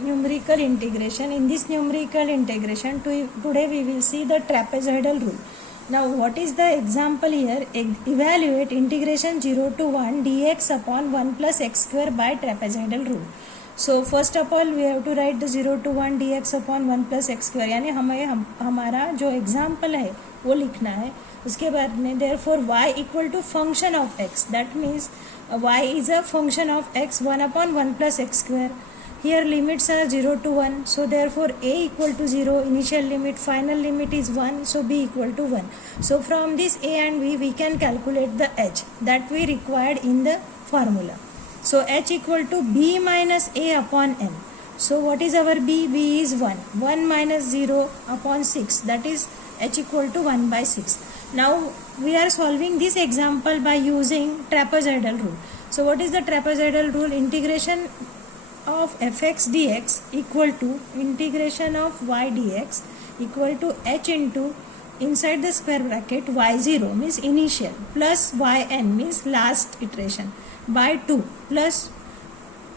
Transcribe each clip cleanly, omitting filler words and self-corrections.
numerical integration. In this numerical integration, today we will see the trapezoidal rule. Now what is the example here? Evaluate integration 0 to 1 dx upon 1 plus x square by trapezoidal rule. So first of all we have to write the 0 to 1 dx upon 1 plus x square, यानी हमारा जो example है वो लिखना है. उसके बाद में therefore y equal to function of x, that means y is a function of x 1 upon 1 plus x square. Here limits are 0 to 1, so therefore a equal to 0, initial limit, final limit is 1, so b equal to 1. So from this a and b we can calculate the h that we required in the formula. So h equal to b minus a upon n. So what is our b? b is 1. 1 minus 0 upon 6, that is h equal to 1 by 6. Now we are solving this example by using trapezoidal rule. So what is the trapezoidal rule? Integration of fx dx equal to integration of y dx equal to h into inside the square bracket y0 means initial plus yn means last iteration by 2 plus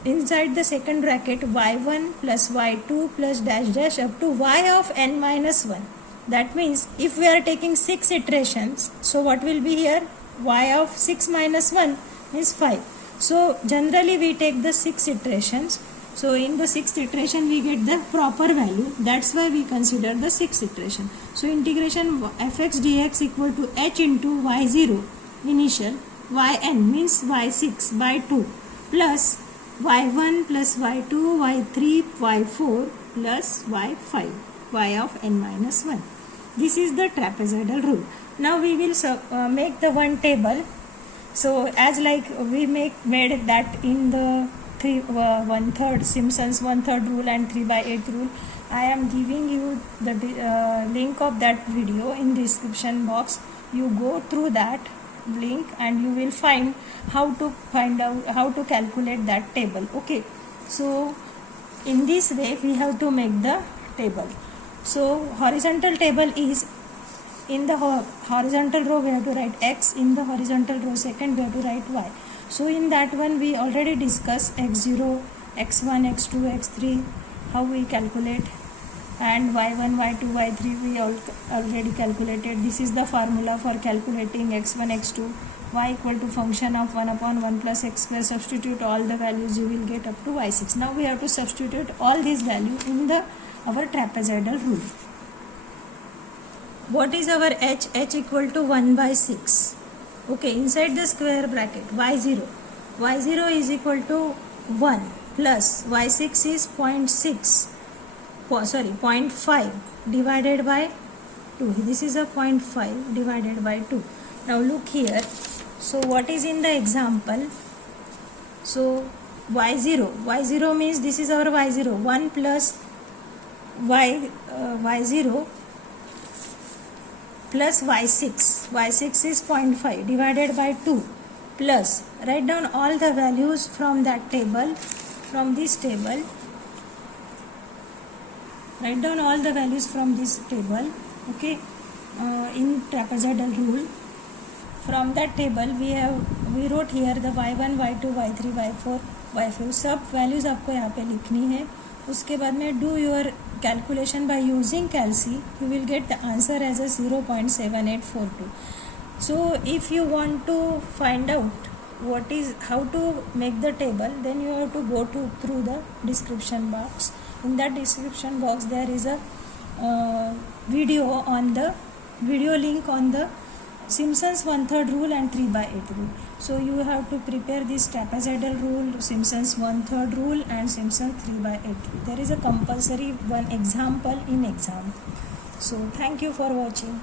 inside the second bracket y1 plus y2 plus dash dash up to y of n minus 1. That means if we are taking 6 iterations, so what will be here? Y of 6 minus 1 is 5. So generally we take the 6 iterations. So in the 6th iteration we get the proper value. That's why we consider the 6th iteration. So integration fx dx equal to h into y0 initial, yn means y6 by 2 plus y1 plus y2 y3 y4 plus y5 y of n minus 1. This is the trapezoidal rule. Now we will make the one table. So as like we made that in the 1/3 Simpson's 1/3 rule and 3/8 rule, I am giving you the link of that video in the description box. You go through that link and you will find how to calculate that table. Okay, so in this way we have to make the table. So horizontal table is, in the horizontal row we have to write x, in the horizontal row second we have to write y. So in that one we already discussed x0, x1, x2, x3 how we calculate, and y1, y2, y3 we already calculated. This is the formula for calculating x1, x2. Y equal to function of 1 upon 1 plus x square. Substitute all the values, you will get up to y6. Now we have to substitute all these values in our trapezoidal rule. What is our h? H equal to 1 by 6. Okay, inside the square bracket y0 is equal to 1 plus y6 is 0.5 divided by 2. This is a 0.5 divided by 2. Now look here. So what is in the example? So y0 means this is our y0, 1 plus y0 plus y6 is 0.5 divided by 2 plus, write down all the values from that table, from this table, write down all the values from this table. Okay, in trapezoidal rule, from that table we wrote here the y1, y2, y3, y4, y5 सब values आपको यहाँ पे लिखनी है. उसके बाद में do your calculation by using calci, you will get the answer as a 0.7842. So if you want to find out how to make the table, then you have to go through the description box. In that description box there is a video link on the Simpson's 1/3 rule and 3/8 rule. So you have to prepare this trapezoidal rule, Simpson's 1/3 rule and Simpson's 3/8 rule. There is a compulsory one example in exam. So thank you for watching.